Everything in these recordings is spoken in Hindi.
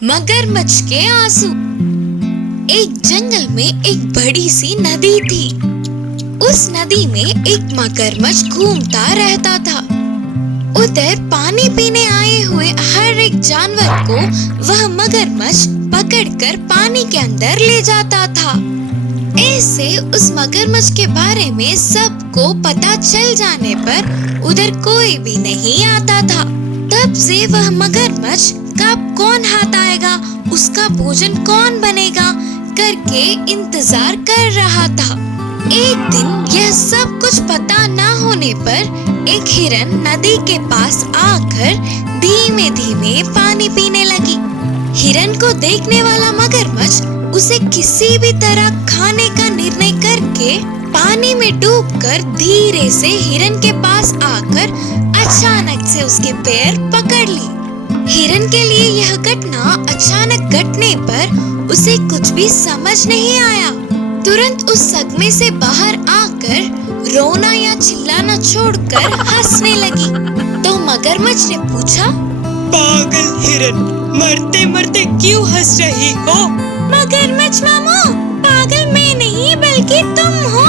मगरमच्छ के आंसू। एक जंगल में एक बड़ी सी नदी थी। उस नदी में एक मगरमच्छ घूमता रहता था। उधर पानी पीने आए हुए हर एक जानवर को वह मगरमच्छ पकड़कर पानी के अंदर ले जाता था। ऐसे उस मगरमच्छ के बारे में सबको पता चल जाने पर उधर कोई भी नहीं आता था। तब से वह मगरमच्छ कब कौन हाथ आएगा, उसका भोजन कौन बनेगा करके इंतजार कर रहा था। एक दिन यह सब कुछ पता न होने पर एक हिरन नदी के पास आकर धीमे धीमे पानी पीने लगी। हिरन को देखने वाला मगरमच्छ उसे किसी भी तरह खाने का निर्णय करके पानी में डूबकर धीरे से हिरन के पास आकर अचानक से उसके पैर पकड़ ली। हिरन के लिए यह घटना अचानक घटने पर उसे कुछ भी समझ नहीं आया। तुरंत उस सदमे से बाहर आकर रोना या चिल्लाना छोड़कर हंसने लगी। तो मगरमच्छ ने पूछा, पागल हिरन, मरते मरते क्यों हंस रही हो? मगरमच्छ मामू, पागल मैं नहीं बल्कि तुम हो।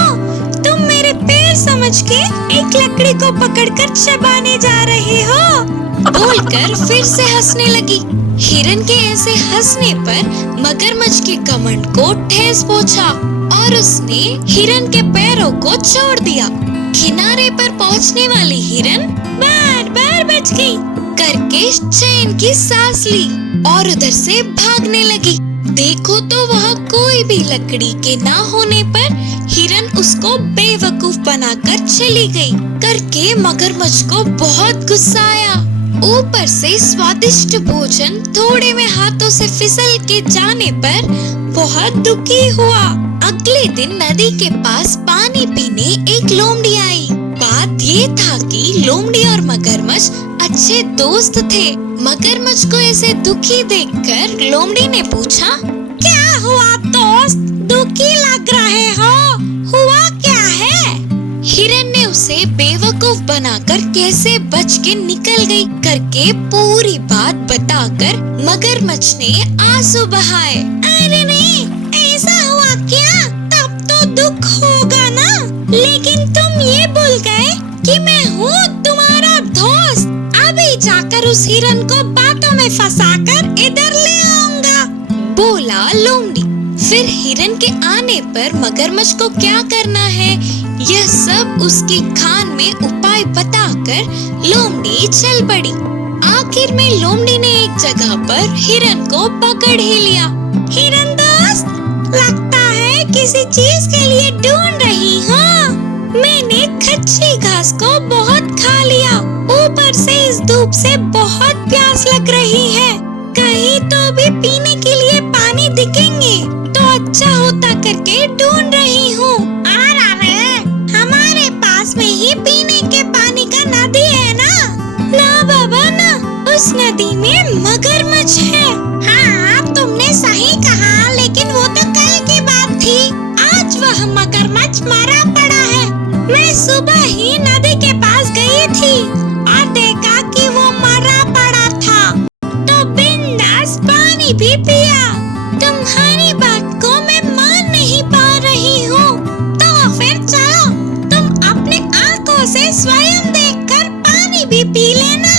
तुम मेरे पैर समझ के एक लकड़ी को पकड़कर चबाने जा रहे हो, बोलकर फिर से हंसने लगी। हिरन के ऐसे हंसने पर मगरमच्छ के घमंड को ठेस पहुंचा और उसने हिरन के पैरों को छोड़ दिया। किनारे पर पहुंचने वाली हिरन बार बार बच गई करके चैन की सांस ली और उधर से भागने लगी। देखो तो वह कोई भी लकड़ी के ना होने पर हिरन उसको बेवकूफ बनाकर चली गई करके मगरमच्छ को बहुत गुस्सा आया। ऊपर से स्वादिष्ट भोजन थोड़े में हाथों से फिसल के जाने पर बहुत दुखी हुआ। अगले दिन नदी के पास पानी पीने एक लोमड़ी आई। बात ये था कि लोमड़ी और मगरमच्छ अच्छे दोस्त थे। मगरमच्छ को ऐसे दुखी देखकर लोमड़ी ने पूछा, क्या हुआ दोस्त, दुखी लग रहे हो, हुआ क्या है? हिरन ने उसे बेवकूफ बनाकर कैसे बच के निकल गई करके पूरी बात बताकर मगरमच्छ ने आंसू बहाए। अरे नहीं, ऐसा हुआ क्या? तब तो दुख होगा ना, लेकिन तुम ये भूल गए कि मैं हूँ तुम्हारा दोस्त। अभी जाकर उस हिरन को बातों में फंसाकर इधर ले आऊंगा, बोला लोमड़ी। फिर हिरन के आने पर मगरमच्छ को क्या करना है यह सब उसकी खान में उपाय बताकर लोमड़ी चल पड़ी। आखिर में लोमड़ी ने एक जगह पर हिरन को पकड़ ही लिया। हिरन दोस्त, लगता है किसी चीज के लिए ढूंढ रही हो। मैंने कच्ची घास को बहुत खा लिया, ऊपर से इस धूप से बहुत प्यास लग रही है। कहीं तो भी पीने के लिए पानी दिखेंगे तो अच्छा होता करके ढूंढ रही हूँ। हमारे पास में ही पीने के पानी का नदी है ना? ना बाबा ना, उस नदी में मगरमच्छ है। हाँ तुमने सही कहा, लेकिन वो तो कल की बात थी। आज वह मगरमच्छ मरा पड़ा है। मैं सुबह ही नदी के पास गई थी और देखा कि वो मरा पड़ा था, तो बिंदास पानी भी पिया। तुम्हारी बात को मैं मान नहीं पा रही हूँ, तो फिर चलो तुम अपने आंखों से स्वयं देखकर पानी भी पी लेना,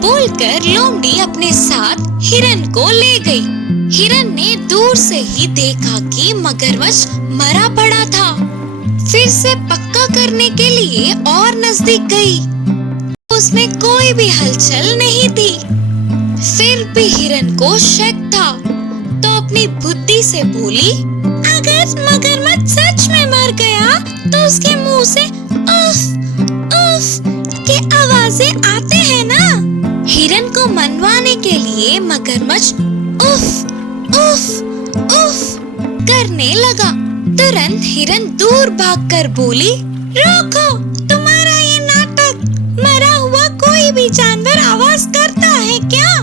बोलकर लोमड़ी अपने साथ हिरन को ले गई। हिरन ने दूर से ही देखा कि मगरमच्छ मरा पड़ा था। फिर से पक्का करने के लिए और नजदीक गई, उसमें कोई भी हलचल नहीं थी। फिर भी हिरन को शक था, तो अपनी बुद्धि से बोली, अगर मगरमच्छ सच में मर गया तो उसके मुंह से उफ उफ के आवाजें आते हैं ना। हिरन को मनवाने के लिए मगरमच्छ उफ उफ उफ करने लगा। तुरंत हिरन दूर भागकर बोली, रोको तुम्हारा ये नाटक। मरा हुआ कोई भी जानवर आवाज करता है क्या?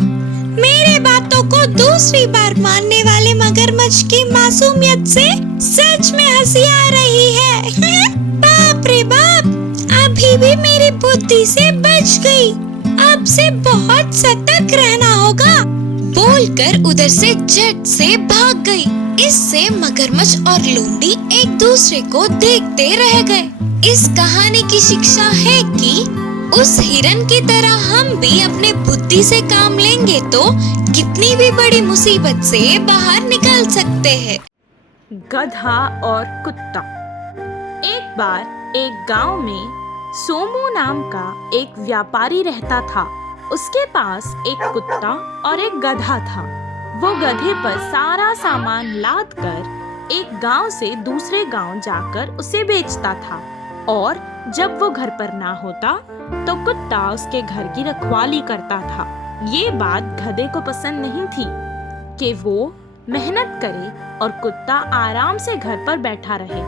मेरे बातों को दूसरी बार मानने वाले मगरमच्छ की मासूमियत से सच में हंसी आ रही है। बाप रे बाप, अभी भी मेरी बुद्धि से बच गई। अब से बहुत सतर्क रहना होगा, बोल बोलकर उधर से झट से भाग गई। इससे मगरमच्छ और लोमड़ी एक दूसरे को देखते रह गए। इस कहानी की शिक्षा है कि उस हिरन की तरह हम भी अपने बुद्धि से काम लेंगे तो कितनी भी बड़ी मुसीबत से बाहर निकल सकते हैं। गधा और कुत्ता। एक बार एक गांव में सोमू नाम का एक व्यापारी रहता था। उसके पास एक कुत्ता और एक गधा था। वो गधे पर सारा सामान लाद कर एक गांव से दूसरे गांव जाकर उसे बेचता था, और जब वो घर पर ना होता तो कुत्ता उसके घर की रखवाली करता था। ये बात गधे को पसंद नहीं थी कि वो मेहनत करे और कुत्ता आराम से घर पर बैठा रहे।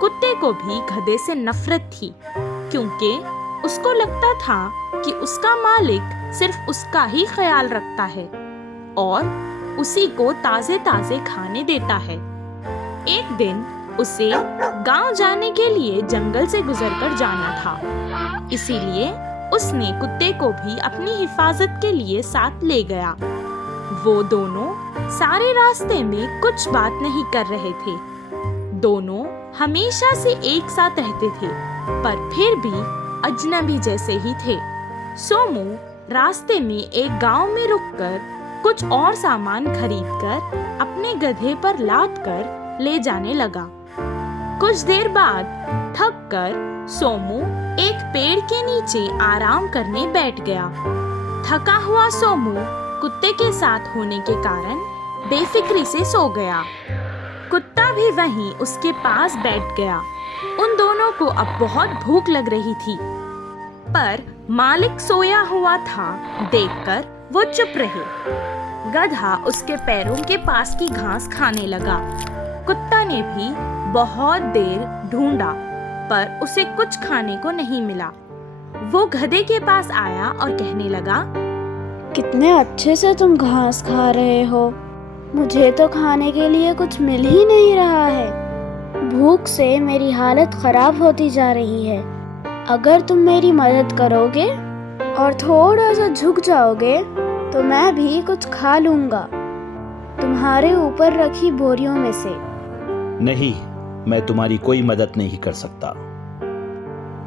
कुत्ते को भी गधे से नफरत थी, क्योंकि उसको लगता था कि उसका मालिक सिर्फ उसका ही ख्याल रखता है और उसी को ताजे ताजे खाने देता है। एक दिन उसे गांव जाने के लिए जंगल से गुजरकर जाना था, इसीलिए उसने कुत्ते को भी अपनी हिफाजत के लिए साथ ले गया। वो दोनों सारे रास्ते में कुछ बात नहीं कर रहे थे। दोनों हमेशा से एक साथ रहते थे, पर फिर भी अजनबी जैसे ही थे। सोमू रास्ते में एक गांव में रुककर कुछ और सामान खरीदकर अपने गधे पर लाद कर ले जाने लगा। कुछ देर बाद थक कर सोमू एक पेड़ के नीचे आराम करने बैठ गया। थका हुआ सोमू कुत्ते के साथ होने के कारण बेफिक्री से सो गया। कुत्ता भी वहीं उसके पास बैठ गया। उन दोनों को अब बहुत भूख लग रही थी, पर मालिक सोया हुआ था देखकर वो चुप रहे। गधा उसके पैरों के पास की घास खाने लगा। कुत्ता ने भी बहुत देर ढूंढा, पर उसे कुछ खाने को नहीं मिला। वो गधे के पास आया और कहने लगा, कितने अच्छे से तुम घास खा रहे हो, मुझे तो खाने के लिए कुछ मिल ही नहीं रहा है। भूख से मेरी हालत खराब होती जा रही है। अगर तुम मेरी मदद करोगे और थोड़ा सा झुक जाओगे तो मैं भी कुछ खा लूंगा तुम्हारे ऊपर रखी बोरियों में से। नहीं, मैं तुम्हारी कोई मदद नहीं कर सकता।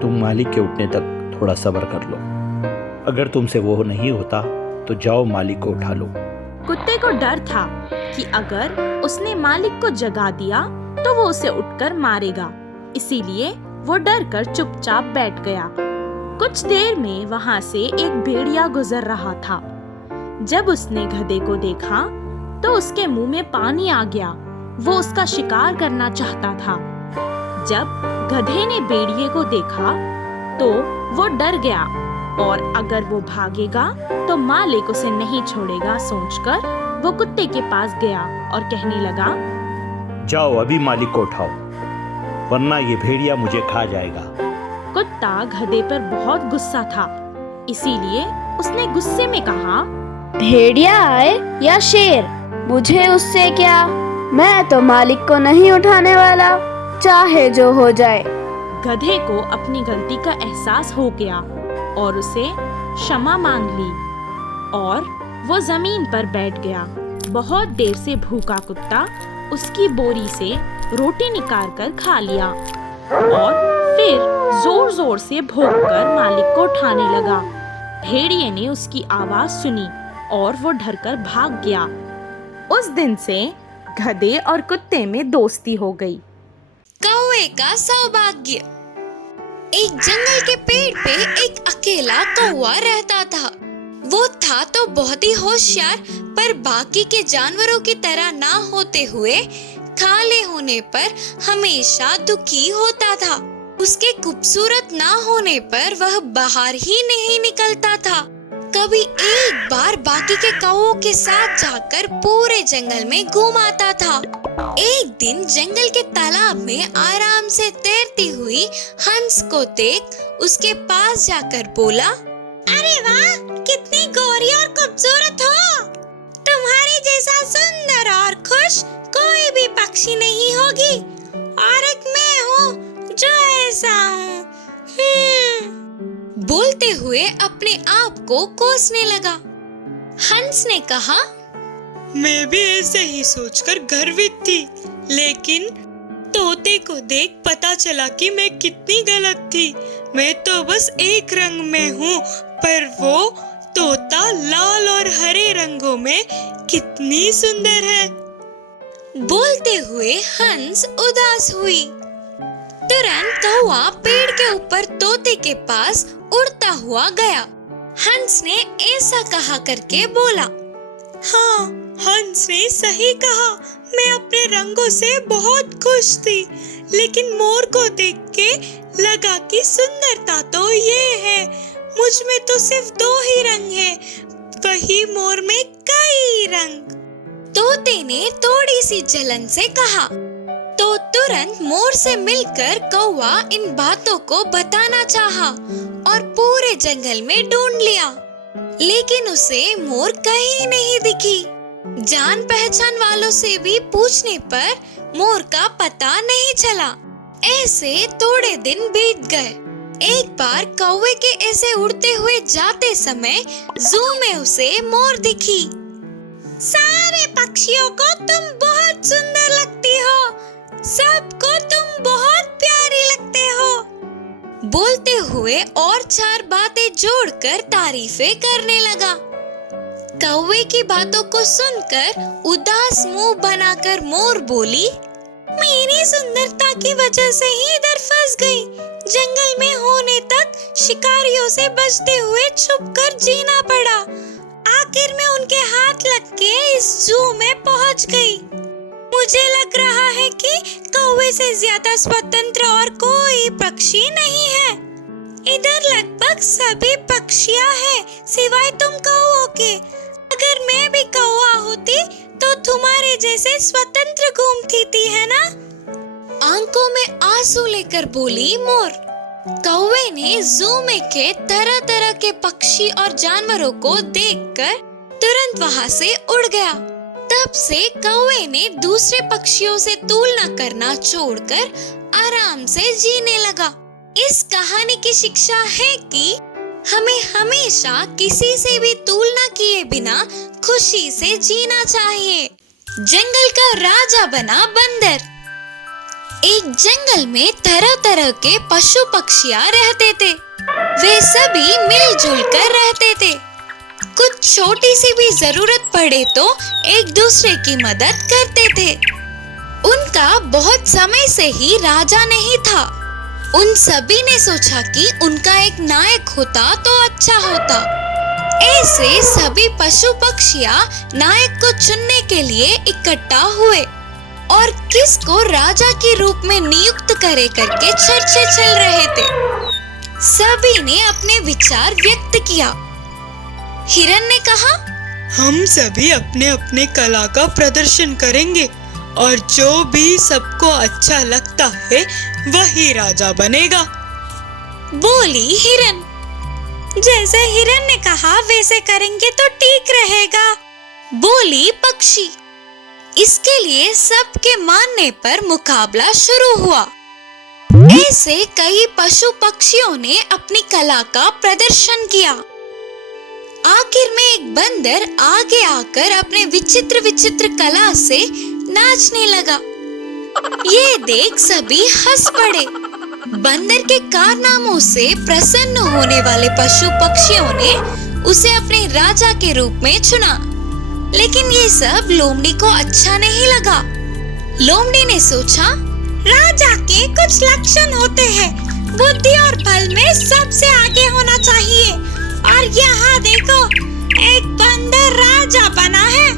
तुम मालिक के उठने तक थोड़ा सब्र कर लो। अगर तुमसे वो नहीं होता तो जाओ मालिक को उठा लो। कुत्ते को डर था कि अगर उसने मालिक को जगा दिया तो वो उसे उठकर मारेगा, इसीलिए वो डर कर चुपचाप बैठ गया। कुछ देर में वहाँ से एक भेड़िया गुजर रहा था। जब उसने गधे को देखा तो उसके मुंह में पानी आ गया। वो उसका शिकार करना चाहता था। जब गधे ने भेड़िए को देखा तो वो डर गया, और अगर वो भागेगा तो मालिक उसे नहीं छोड़ेगा सोचकर वो कुत्ते के पास गया और कहने लगा, जाओ अभी मालिक को उठाओ, वरना ये भेड़िया मुझे खा जाएगा। कुत्ता गधे पर बहुत गुस्सा था, इसीलिए उसने गुस्से में कहा, भेड़िया आए या शेर, मुझे उससे क्या, मैं तो मालिक को नहीं उठाने वाला, चाहे जो हो जाए। गधे को अपनी गलती का एहसास हो गया और उसे क्षमा मांग ली, और वो जमीन पर बैठ गया। बहुत देर से भूखा कुत्ता उसकी बोरी से रोटी निकाल कर खा लिया और फिर जोर जोर से भौंककर मालिक को उठाने लगा। भेड़िए ने उसकी आवाज सुनी और वो डरकर भाग गया। उस दिन से गधे और कुत्ते में दोस्ती हो गई। कौवे का सौभाग्य। एक जंगल के पेड़ पे एक अकेला कौवा रहता था। वो था तो बहुत ही होशियार, पर बाकी के जानवरों की तरह ना होते हुए काले होने पर हमेशा दुखी होता था। उसके खूबसूरत ना होने पर वह बाहर ही नहीं निकलता था। कभी एक बार बाकी के कौवों के साथ जाकर पूरे जंगल में घूम आता था। एक दिन जंगल के तालाब में आराम से तैरती हुई हंस को देख उसके पास जाकर बोला, अरे वाह, कितनी गोरी और खूबसूरत हो। तुम्हारे जैसा सुंदर और खुश कोई भी पक्षी नहीं होगी, और एक मैं हूँ जो ऐसा हूँ। बोलते हुए अपने आप को कोसने लगा। हंस ने कहा, मैं भी ऐसे ही सोचकर गर्वित थी, लेकिन तोते को देख पता चला कि मैं कितनी गलत थी। मैं तो बस एक रंग में हूँ, पर वो तोता लाल और हरे रंगों में कितनी सुंदर है। बोलते हुए हंस उदास हुई। तुरंत कौवा पेड़ के ऊपर तोते के पास उड़ता हुआ गया। हंस ने ऐसा कहा करके बोला, हाँ, हंस ने सही कहा। मैं अपने रंगों से बहुत खुश थी, लेकिन मोर को देख के लगा कि सुंदरता तो ये है। मुझ में तो सिर्फ 2 ही रंग है, वही मोर में कई रंग। तोते ने थोड़ी सी जलन से कहा। तो तुरंत मोर से मिलकर कौवा इन बातों को बताना चाहा और पूरे जंगल में ढूंढ लिया, लेकिन उसे मोर कहीं नहीं दिखी। जान पहचान वालों से भी पूछने पर मोर का पता नहीं चला। ऐसे थोड़े दिन बीत गए। एक बार कौवे के ऐसे उड़ते हुए जाते समय जू में उसे मोर दिखी। सारे पक्षियों को तुम बहुत सुंदर लगती हो, सबको तुम बहुत प्यारी लगते हो, बोलते हुए और 4 बातें जोड़कर तारीफें करने लगा। कौवे की बातों को सुनकर उदास मुंह बनाकर मोर बोली, मेरी सुंदरता की वजह से ही इधर फंस गई। जंगल में होने तक शिकारियों से बचते हुए छुपकर जीना पड़ा। आखिर में उनके हाथ लग के इस जू में पहुंच गई। मुझे लग रहा है कि कौवे से ज्यादा स्वतंत्र और कोई पक्षी नहीं है। इधर लगभग सभी पक्षियां हैं, सिवाय तुम कौवों के। अगर मैं भी कौवा होती तो तुम्हारे जैसे स्वतंत्र घूमती थी, है ना? आंखों में आंसू लेकर बोली मोर। कौवे ने जू में के तरह तरह के पक्षी और जानवरों को देखकर तुरंत वहां से उड़ गया। तब से कौवे ने दूसरे पक्षियों से तुलना करना छोड़कर आराम से जीने लगा। इस कहानी की शिक्षा है कि हमें हमेशा किसी से भी तुलना किए बिना खुशी से जीना चाहिए। जंगल का राजा बना बंदर। एक जंगल में तरह तरह के पशु पक्षियां रहते थे। वे सभी मिलजुल कर रहते थे। कुछ छोटी सी भी जरूरत पड़े तो एक दूसरे की मदद करते थे। उनका बहुत समय से ही राजा नहीं था। उन सभी ने सोचा कि उनका एक नायक होता तो अच्छा होता। ऐसे सभी पशु पक्षियां नायक को चुनने के लिए इकट्ठा हुए और किसको राजा के रूप में नियुक्त करे करके चर्चे चल रहे थे। सभी ने अपने विचार व्यक्त किया। हिरन ने कहा, हम सभी अपने अपने कला का प्रदर्शन करेंगे और जो भी सबको अच्छा लगता है वही राजा बनेगा। बोली हिरन। जैसे हिरन ने कहा वैसे करेंगे तो ठीक रहेगा, बोली पक्षी। इसके लिए सबके मानने पर मुकाबला शुरू हुआ। ऐसे कई पशु पक्षियों ने अपनी कला का प्रदर्शन किया। आखिर में एक बंदर आगे आकर अपने विचित्र विचित्र कला से नाचने लगा। ये देख सभी हंस पड़े। बंदर के कारनामों से प्रसन्न होने वाले पशु पक्षियों ने उसे अपने राजा के रूप में चुना। लेकिन ये सब लोमड़ी को अच्छा नहीं लगा। लोमड़ी ने सोचा, राजा के कुछ लक्षण होते हैं, बुद्धि और बल में सबसे आगे होना चाहिए, और यहाँ देखो, एक बंदर राजा बना है।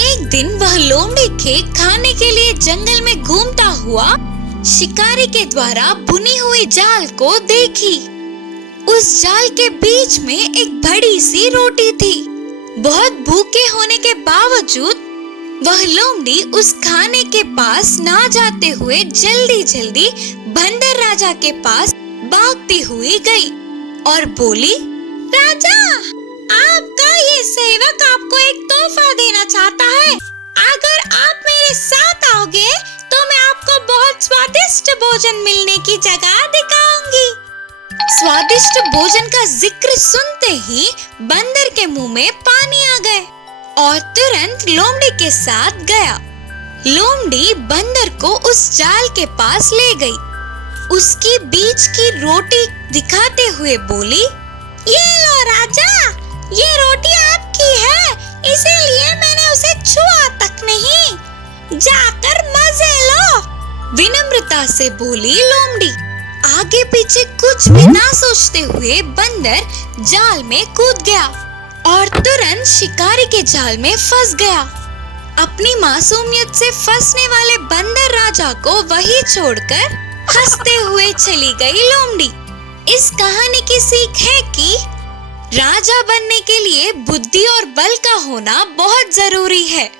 एक दिन वह लोमड़ी के खाने के लिए जंगल में घूमता हुआ शिकारी के द्वारा बुनी हुई जाल को देखी। उस जाल के बीच में एक बड़ी सी रोटी थी। बहुत भूखे होने के बावजूद वह लोमड़ी उस खाने के पास ना जाते हुए जल्दी जल्दी बंदर राजा के पास भागती हुई गई और बोली, राजा, आपका ये सेवक आपको एक तोहफा देना चाहता है। अगर आप मेरे साथ आओगे तो मैं आपको बहुत स्वादिष्ट भोजन मिलने की जगह दिखाऊंगी। स्वादिष्ट भोजन का जिक्र सुनते ही बंदर के मुंह में पानी आ गए और तुरंत लोमड़ी के साथ गया। लोमड़ी बंदर को उस जाल के पास ले गई। उसकी बीच की रोटी दिखाते हुए बोली, ये लो राजा, ये रोटी आपकी है, इसीलिए मैंने उसे छुआ तक नहीं। जाकर मजे लो। विनम्रता से बोली लोमड़ी। आगे पीछे कुछ भी ना सोचते हुए बंदर जाल में कूद गया और तुरंत शिकारी के जाल में फंस गया। अपनी मासूमियत से फंसने वाले बंदर राजा को वही छोड़कर हंसते हुए चली गई लोमड़ी। इस कहानी की सीख है कि राजा बनने के लिए बुद्धि और बल का होना बहुत जरूरी है।